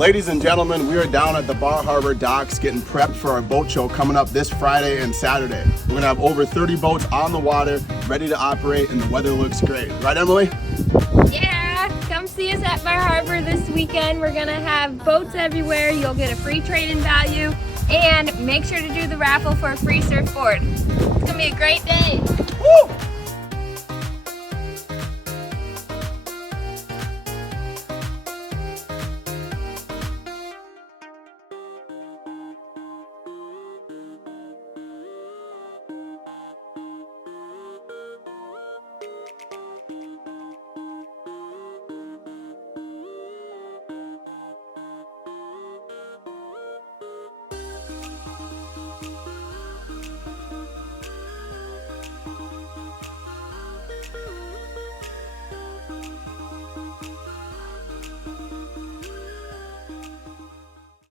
Ladies and gentlemen, we are down at the Bar Harbor docks getting prepped for our boat show coming up this Friday and Saturday. We're gonna have over 30 boats on the water, ready to operate, and the weather looks great. Right, Emily? Yeah, come see us at Bar Harbor this weekend. We're gonna have boats everywhere. You'll get a free trade-in value, and make sure to do the raffle for a free surfboard. It's gonna be a great day. Woo!